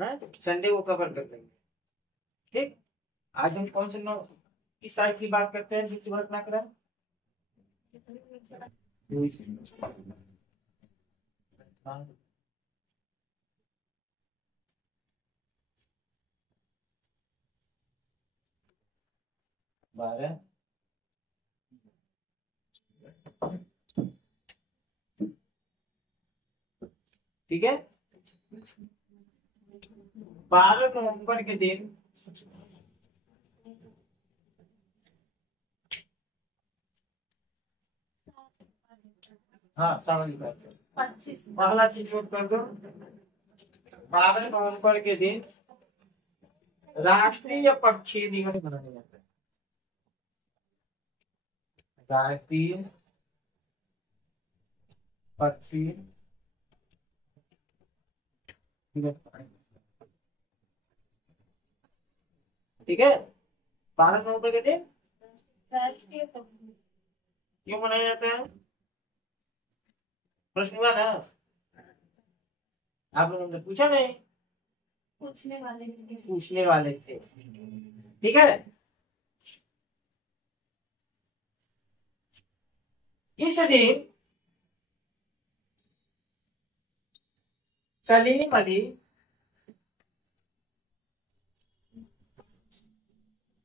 है, संडे को कवर कर देंगे। ठीक, आज हम कौन से किस तारीख की बात करते हैं जिसकी बात ना करें? 12। ठीक है, 12 नवंबर के दिन हाँ सावन का पहला चीज नोट कर दो। 12 नवंबर के दिन राष्ट्रीय पक्षी दिवस मनाया जाता है। राष्ट्रीय पक्षी दिवस, ठीक है। 12 नवंबर के दिन राष्ट्रीय पक्षी क्यों मनाया जाता है? प्रश्न हुआ ना, आप लोगों ने पूछा नहीं? पूछने वाले थे। ठीक है, इस दिन सलीम अली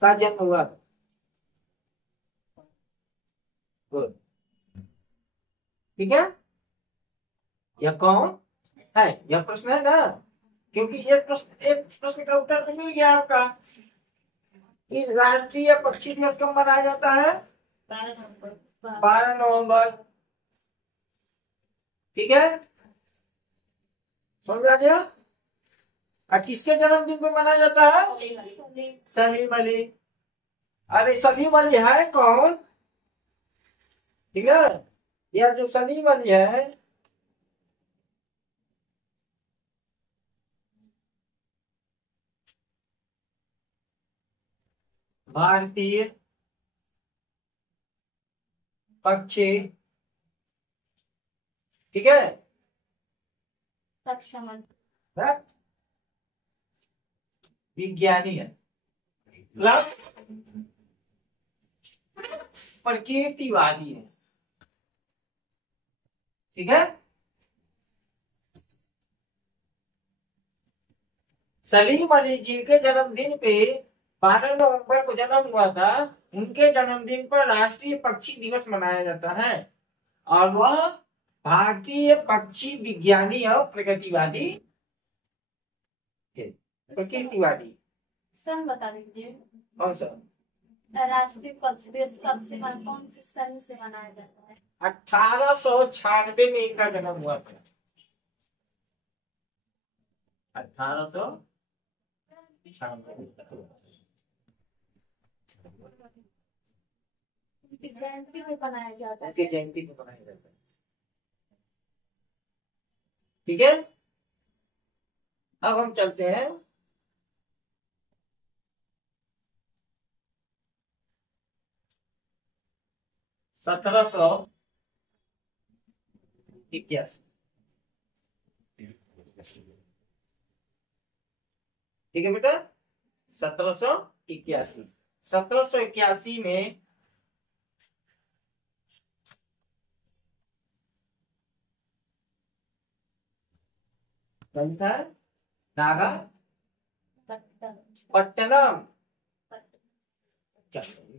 का जन्म हुआ। ठीक है, यह कौन है, यह प्रश्न है ना, क्योंकि एक प्रश्न का उत्तर तो मिल गया आपका कि राष्ट्रीय पक्षी दिवस कब मनाया जाता है? 12 नवंबर। ठीक है, समझ आ गया? और किसके जन्मदिन को मनाया जाता है? सलीम अली। अरे सलीम अली है कौन? ठीक है, यह जो सलीम अली है भारतीय पक्षी, ठीक है, रक्षा मंत्री, विज्ञानी है, प्लस प्रकृतिवादी है। ठीक है, सलीम अली जी के जन्मदिन पे 12 नवंबर को जन्म हुआ था, उनके जन्मदिन पर राष्ट्रीय पक्षी दिवस मनाया जाता है और वह भारतीय पक्षी विज्ञानी और प्रगतिवादी, प्रकृतिवादी। सन बता दीजिए कौन सा राष्ट्रीय पक्षी दिवस कब से, कौन से सन से मनाया जाता है? 1896 में इनका जन्म हुआ था। 1896 जयंती में बनाया जाता है। जयंती में बनाया जाता है। ठीक है, अब हम चलते हैं सत्रह सौ इक्यासी। ठीक है बेटा, 1781। 1781 में था नागा पट्टनम,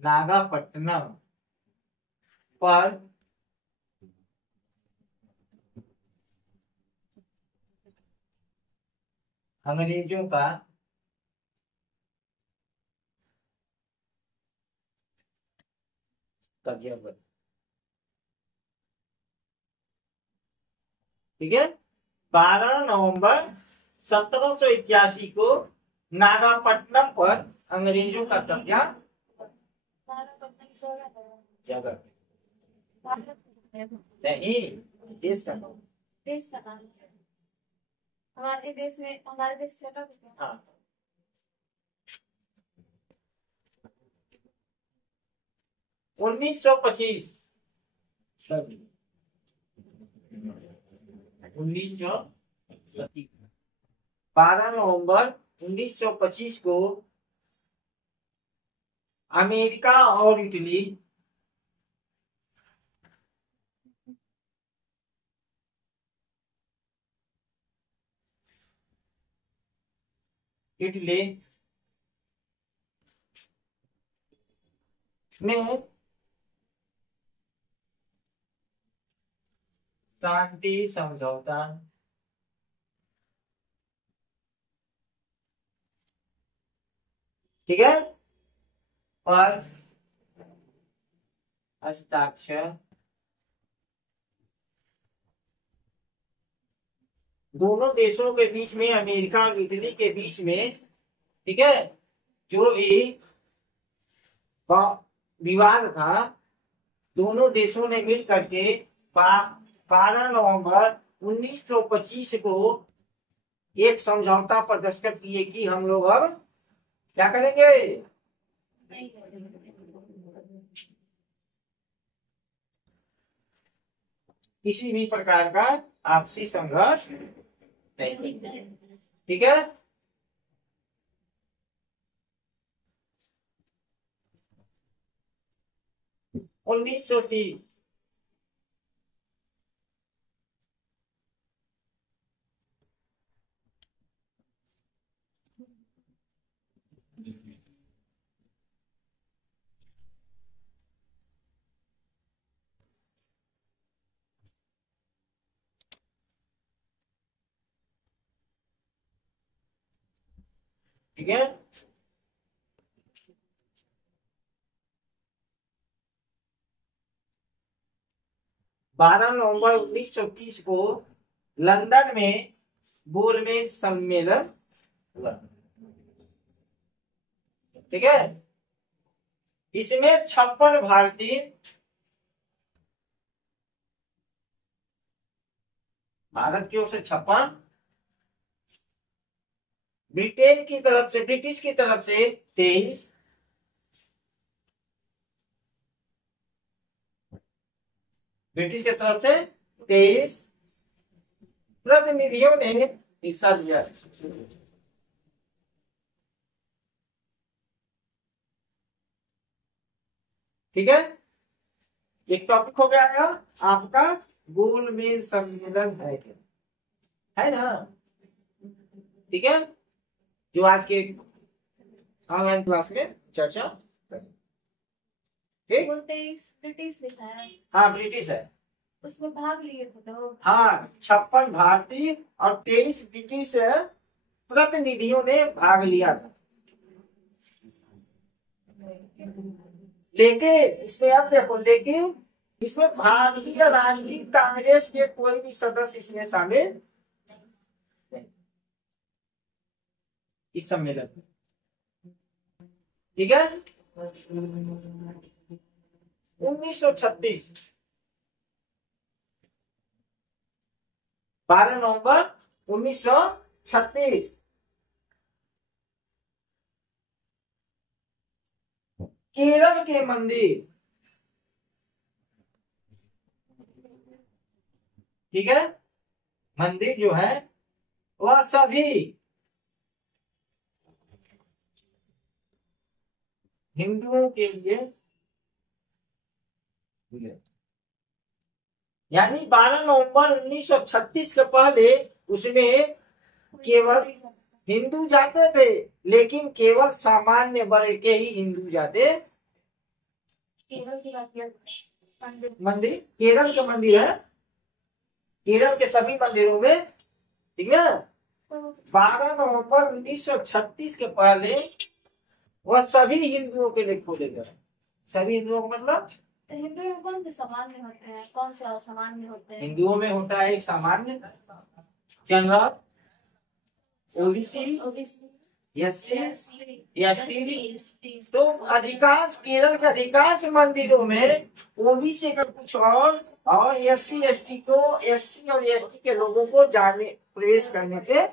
नागापट्टनम पर अंग्रेजों का कब्जा। ठीक है, 12 नवंबर 1781 को नागापट्टनम पर अंग्रेजों का कब्जा जगह नहीं, देश का नाम, देश का नाम हमारे देश में, हमारे देश से हाँ 1925 1925 12 नवंबर 1925 को अमेरिका और इटली ने शांति समझौता ठीक है पर हस्ताक्षर दोनों देशों के बीच में, अमेरिका और इटली के बीच में, ठीक है, जो भी विवाद था, दोनों देशों ने मिल करके 12 नवंबर 1925 को एक समझौता पर दस्तखत किए कि हम लोग अब क्या करेंगे, किसी भी प्रकार का आपसी संघर्ष नहीं, ठीक है। उन्नीस सौ तीस ठीक है। 12 नवंबर 1930 को लंदन में गोलमेज सम्मेलन हुआ, ठीक है। इसमें 56 भारतीय, भारत की ओर से 56, ब्रिटेन की तरफ से, ब्रिटिश की तरफ से 23, ब्रिटिश की तरफ से 23 प्रतिनिधियों ने हिस्सा लिया, ठीक है। एक टॉपिक हो गया है आपका गोलमेज सम्मेलन है क्या, है ना, ठीक है, जो आज के ऑनलाइन क्लास में चर्चा ठीक। ब्रिटिश लिखा है, हाँ ब्रिटिश है, उसमें भाग लिए थे तो। हाँ 56 भारतीय और 23 ब्रिटिश प्रतिनिधियों ने भाग लिया था, लेकिन इसमें आप देखो, लेकिन इसमें भारतीय राष्ट्रीय कांग्रेस के कोई भी सदस्य इसमें शामिल नहीं इस सम्मेलन में, ठीक है। 1936 12 नवंबर 1936 केरल के मंदिर, ठीक है, मंदिर जो है वह सभी हिंदुओं के लिए, यानी 12 नवंबर 1936 के पहले उसमें केवल हिंदू जाते थे, लेकिन केवल सामान्य वर्ग के ही हिंदू जाते। केरल की बात किया, मंदिर केरल के मंदिर है, केरल के सभी मंदिरों में, ठीक है। 12 नवंबर 1936 के पहले वह सभी हिंदुओं के लिए खोले गए, सभी हिंदुओं को मतलब हिंदू में कौन से सामान्य होते हैं, कौन से असामान्य होते हैं? हिंदुओं में होता है एक सामान्य, जनरल, ओबीसी, एससी, एसटी। तो अधिकांश केरल के अधिकांश मंदिरों में ओबीसी का कुछ और एससी एसटी को, एससी और एसटी के लोगों को जाने प्रवेश करने से,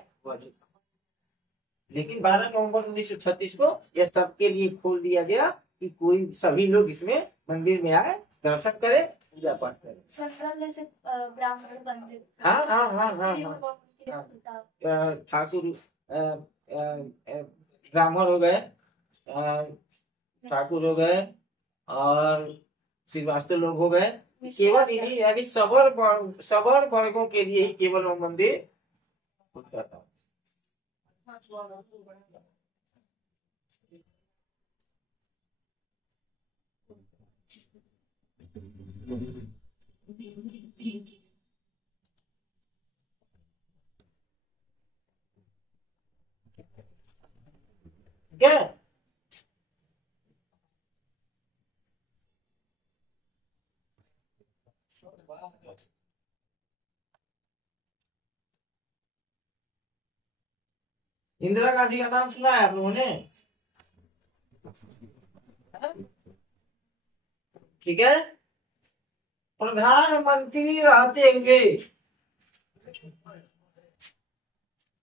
लेकिन 12 नवंबर 1936 को यह सबके लिए खोल दिया गया कि कोई सभी लोग इसमें मंदिर में आए, दर्शन करें, पूजा पाठ करें। ब्राह्मण पंडित, हाँ हाँ हाँ हाँ हाँ, ठाकुर अ, अ, ब्राह्मण हो गए, ठाकुर हो गए, और श्रीवास्तव लोग हो गए। केवल इन्हीं यानी सबर वर्गों के लिए ही केवल वो मंदिर खुलता था। ठीक है। इंदिरा गांधी का नाम सुना है आप लोगों ने? ठीक है। प्रधानमंत्री रहते हुए,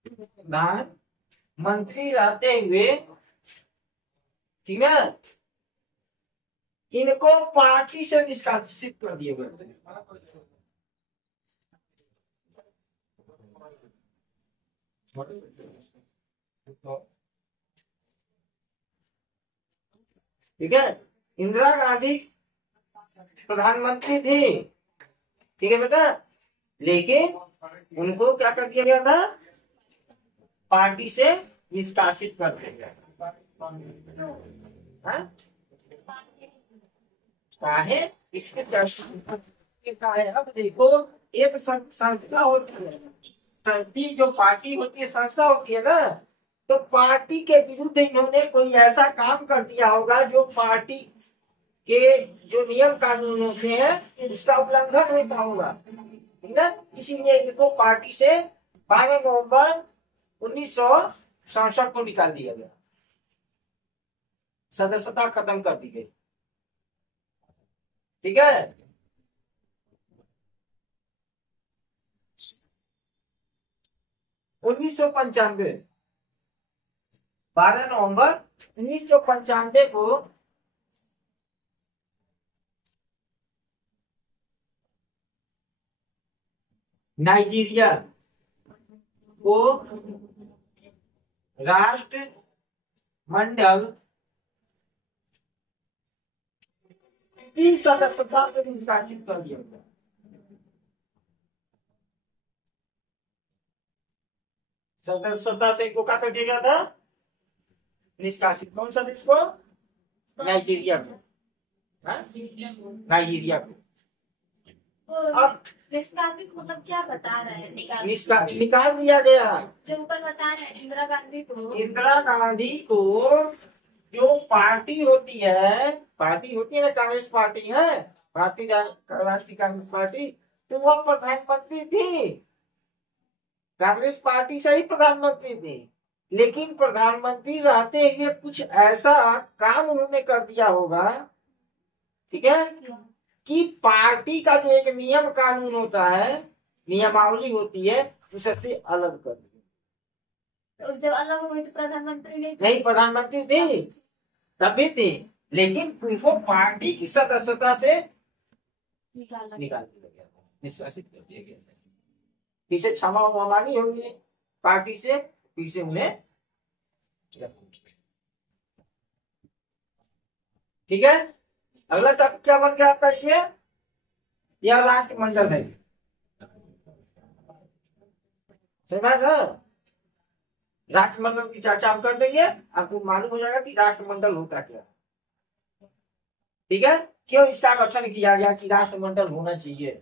प्रधानमंत्री रहते हुए, ठीक है, इनको पार्टी से निष्कासित कर दिए गए। ठीक है। इंदिरा गांधी प्रधानमंत्री थी, ठीक है बेटा, लेकिन उनको क्या कर दिया गया था? पार्टी से निष्कासित कर दिया गया। हाँ? काहे? इसके क्या है, अब देखो, एक संस्था होती है, संस्थी जो पार्टी होती है, संस्था होती है ना, तो पार्टी के विरुद्ध इन्होंने कोई ऐसा काम कर दिया होगा जो पार्टी के जो नियम कानून होते हैं उसका उल्लंघन होता होगा, ठीक है। इसीलिए इनको पार्टी से 12 नवंबर 1967 को निकाल दिया गया, सदस्यता खत्म कर दी गई। ठीक है। 1995, 12 नवंबर 1995 को नाइजीरिया को राष्ट्रमंडल की सदस्यता से निष्कासित कर दिया गया। सदस्यता से इनको क्या कर दिया गया था? निष्कासित। कौन सा देश को? नाइजीरिया को। नाइजीरिया को। अब निष्कासित मतलब क्या बता रहे हैं? निकाल दिया गया। जो ऊपर बता रहे हैं इंदिरा गांधी को, इंदिरा गांधी को जो पार्टी होती है ना, कांग्रेस पार्टी है, भारतीय राष्ट्रीय कांग्रेस पार्टी, तो वह प्रधानमंत्री थी, कांग्रेस पार्टी से ही प्रधानमंत्री थी, लेकिन प्रधानमंत्री रहते हुए कुछ ऐसा काम उन्होंने कर दिया होगा, ठीक है, कि पार्टी का जो एक नियम कानून होता है, नियमावली होती है, उससे अलग कर दिया। तो जब अलग हुई तो प्रधानमंत्री नहीं, प्रधानमंत्री थी, तभी थी, लेकिन उनको पार्टी की सदस्यता से निकाल दिया गया, निष्कासित कर दिया गया। पीछे क्षमा मांगी होगी पार्टी से, पीछे उन्हें, ठीक है। अगला टॉपिक क्या बन गया आपका इसमें? यह राष्ट्रमंडल है, समझ ना? राष्ट्रमंडल की चर्चा हम कर देंगे, आपको मालूम हो जाएगा कि राष्ट्रमंडल होता क्या, ठीक है। क्यों इसका गठन किया गया कि राष्ट्रमंडल होना चाहिए,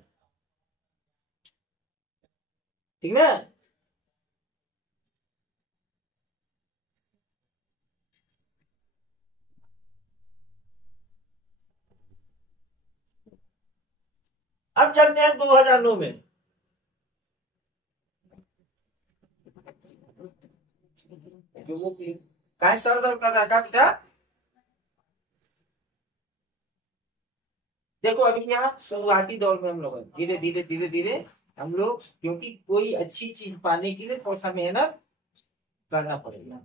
ठीक है। अब चलते हैं 2009 में। काय सर दर्द कर रहा है बेटा? देखो अभी यहाँ शुरुआती दौर में हम लोग धीरे धीरे धीरे धीरे हम लोग, क्योंकि कोई अच्छी चीज पाने के लिए थोड़ा सा मेहनत करना पड़ेगा,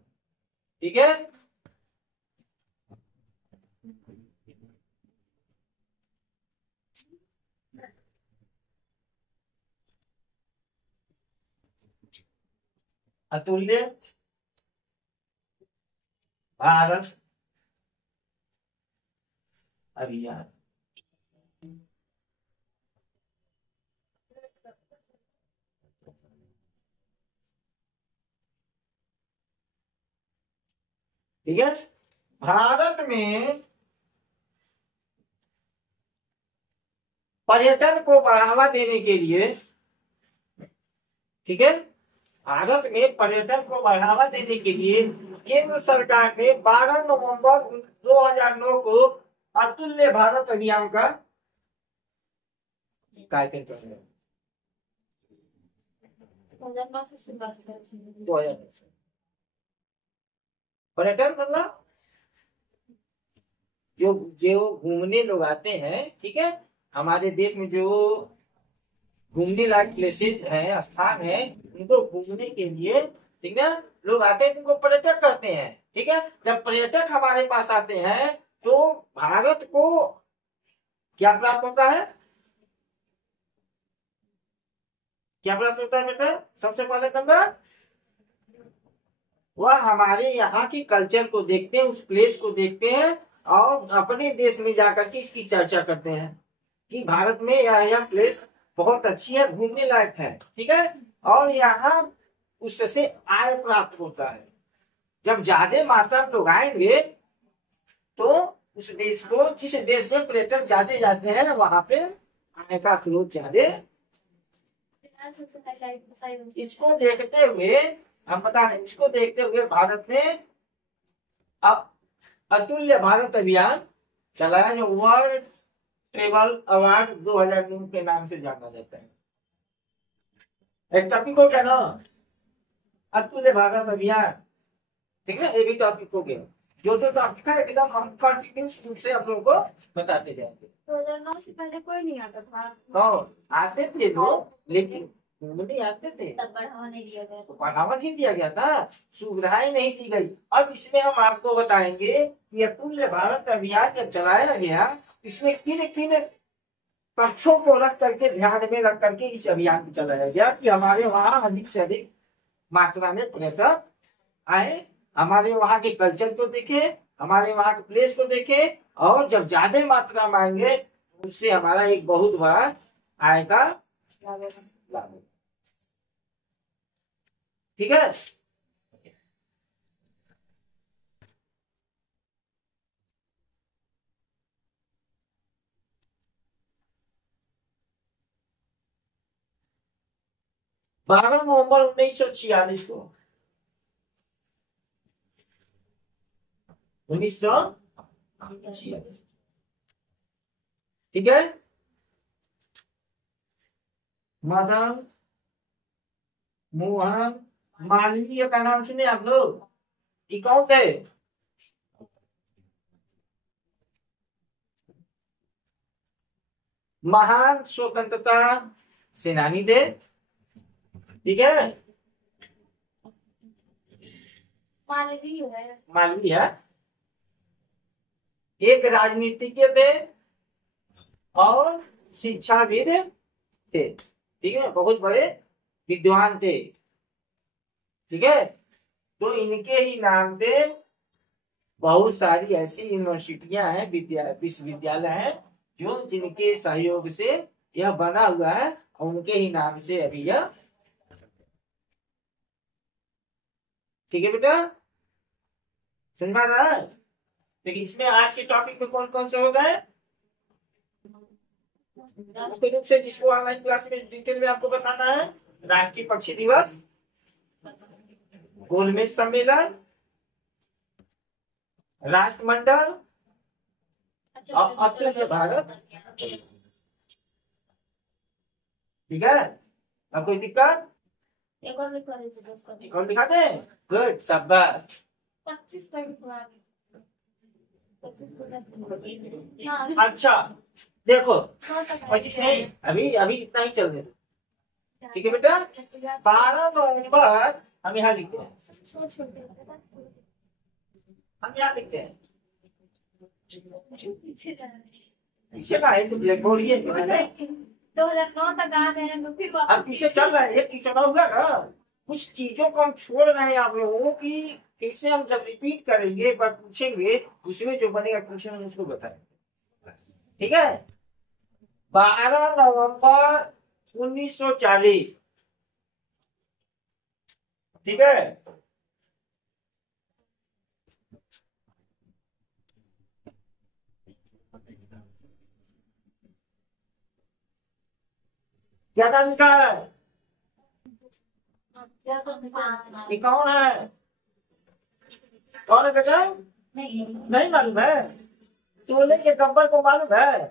ठीक है। अतुल्य भारत अभियान। ठीक है, भारत में पर्यटन को बढ़ावा देने के लिए, ठीक है, भारत में पर्यटन को बढ़ावा देने के लिए केंद्र सरकार ने 12 नवंबर 2009 को अतुल्य भारत अभियान का कार्यक्रम कर रहे हैं। 2009 से शुरुआत करी। 2009 से पर्यटन मतलब जो जो घूमने लोग आते हैं, ठीक है, हमारे देश में जो घूमने लायक प्लेसेस हैं, स्थान है, उनको घूमने के लिए, ठीक है, लोग आते हैं, उनको पर्यटक कहते हैं। ठीक है, जब पर्यटक हमारे पास आते हैं तो भारत को क्या प्राप्त होता है? क्या प्राप्त होता है बेटा? सबसे पहले नंबर, वह हमारे यहाँ की कल्चर को देखते हैं, उस प्लेस को देखते हैं और अपने देश में जाकर के इसकी चर्चा करते हैं कि भारत में यह प्लेस बहुत अच्छी है, घूमने लायक है। ठीक है, और यहाँ उससे आय प्राप्त होता है। जब ज्यादा मात्रा में लोग आएंगे तो उस देश को, जिस देश में पर्यटक ज्यादा जाते हैं, वहां पे आय का स्रोत ज्यादा। इसको देखते हुए हम बता रहे, इसको देखते हुए भारत ने अब अतुल्य भारत अभियान चलाया, जो वर्ल्ड ट्रेवल अवार्ड 2009 के नाम से जाना जाता है। एक टॉपिक हो गया ना, अतुल्य भारत अभियान। ठीक है, ये भी टॉपिक हो गया। जो टॉपिक है एकदम हम कंटिन्यूस रूप से आप लोगों को बताते जाएंगे। 2009 से पहले कोई नहीं आता था। तो आते थे लोग, लेकिन नहीं आते थे, तब बढ़ावा नहीं दिया गया। तो बढ़ावा नहीं दिया गया था, सुविधाएं नहीं दी गई। अब इसमें हम आपको बताएंगे कि अतुल्य भारत अभियान जब चलाया गया, इसमें किन किन पक्षों को रख करके, ध्यान में रख करके इस अभियान को चलाया गया कि हमारे वहाँ अधिक से अधिक मात्रा में पर्यटक आए, हमारे वहाँ के कल्चर को देखे, हमारे वहाँ के प्लेस को देखे, और जब ज्यादा मात्रा में आएंगे उससे हमारा एक बहुत बड़ा आय का लाभ है। ठीक है, बारह नवंबर 1946 को, 1946, ठीक है, मदन मोहन मालवीय का नाम सुने आप लोग? ये कौन थे? महान स्वतंत्रता सेनानी थे। ठीक है, मालवीय है। मालवीय एक राजनीतिज्ञ थे और शिक्षाविद थे। ठीक है, बहुत बड़े विद्वान थे। ठीक है, तो इनके ही नाम पे बहुत सारी ऐसी यूनिवर्सिटियां हैं, विश्वविद्यालय हैं, जो जिनके सहयोग से यह बना हुआ है, और उनके ही नाम से अभी यह। ठीक है बेटा, समझ में रहा है? लेकिन इसमें आज के टॉपिक में कौन कौन से हो गए मुख्य रूप से, जिसको ऑनलाइन क्लास में डिटेल में आपको बताना है? राष्ट्रीय पक्षी दिवस, गोलमेज सम्मेलन, राष्ट्रमंडल और अतुल्य भारत। ठीक है, अब कोई दिक्कत? एक और लिखवा दीजिए, 10 का। एक और दिखा दें? गुड, शाबाश। 25 तारीख हाँ। अच्छा देखो, 25 25 नहीं, अभी अभी इतना ही चल रहा। ठीक है बेटा, 12 नवंबर हम यहाँ लिखते हैं, हम यहाँ लिखते हैं। पीछे का है तो ब्लैक बोर्ड ही है। 2009 तक आ गए हैं तो फिर अब पीछे चल रहा है, एक चुनाव हुआ ना, कुछ चीजों को हम छोड़ रहे हैं आप लोगों की, फिर से हम जब रिपीट करेंगे एक बार पूछेंगे, उसमें जो बनेगा क्वेश्चन हम उसको बताएंगे। ठीक है। 12 नवंबर 1940। ठीक है। क्या नाम लिखा है? ये कौन है? कौन है बेटा? नहीं नहीं मालूम है? शोले के गब्बर को मालूम है?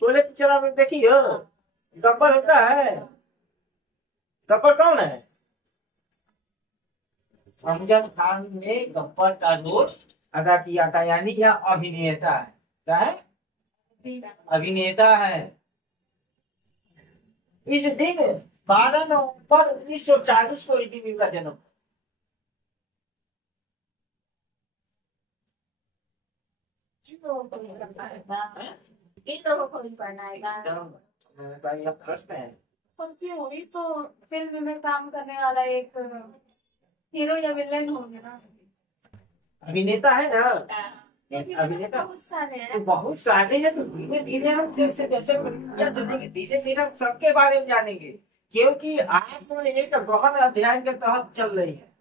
शोले पिक्चर आपने देखी हो? गब्बर होता है। गब्बर कौन है? अमजद खान ने गब्बर का रोल अदा किया था, यानी यह अभिनेता है। क्या है? अभिनेता है। इस दिन 12 नवंबर 1940 को इस दिन इनका जन्म। इन लोगों को नहीं पढ़ना है प्रश्न है। पर क्यों? ये तो फिल्म में काम करने वाला एक हीरो या विलेन होंगे ना। अभिनेता है ना? अभिनेता बहुत सारे तो हैं। बहुत सारे हैं, तो धीरे धीरे हम जैसे जैसे प्रक्रिया चलेंगे धीरे धीरे हम सबके बारे में जानेंगे, क्योंकि आप एक गहन अध्ययन के तहत चल रही है।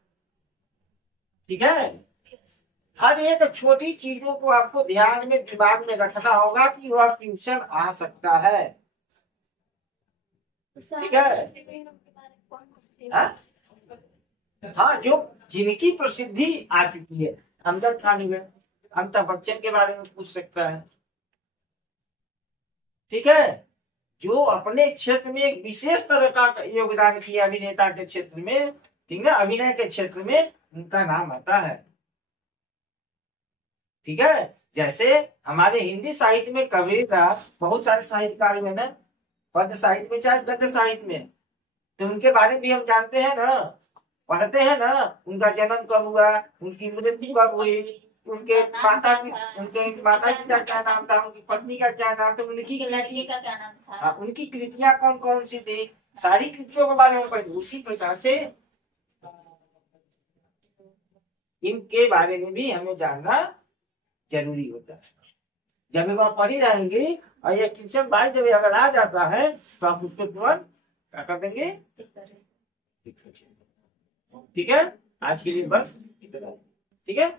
ठीक है। हर एक छोटी चीजों को आपको ध्यान में दिमाग में रखना होगा कि वह ट्यूशन आ सकता है। ठीक है। हाँ? हाँ, जो जिनकी प्रसिद्धि आ चुकी है। अमजद खान हुए, अमिताभ बच्चन के बारे में पूछ सकता है। ठीक है। जो अपने क्षेत्र में एक विशेष तरह का योगदान किया अभिनेता के क्षेत्र में, ठीक है, अभिनय के क्षेत्र में, उनका नाम आता है। ठीक है। जैसे हमारे हिंदी साहित्य में कबीर का बहुत सारे साहित्यकार हुए ना, पद्य साहित्य में चाहे गद्य साहित्य में, तो उनके बारे में भी हम जानते हैं ना, पढ़ते हैं ना। उनका जन्म कब हुआ, उनकी मृत्यु कब हुई, उनके माता पिता क्या नाम था, उनकी पत्नी का क्या नाम था, उनकी लड़की का क्या नाम था। हाँ, उनकी कृतियां कौन कौन सी थी, सारी कृतियों के बारे में पढ़े। उसी प्रकार से इनके बारे में भी हमें जानना जरूरी होता है। जब एक बार पढ़ी रहेंगे और ये क्वेश्चन बाय जब अगर आ जाता है तो आप उसको तुरंत क्या कर देंगे। ठीक है। आज के लिए बस इतना। ठीक है।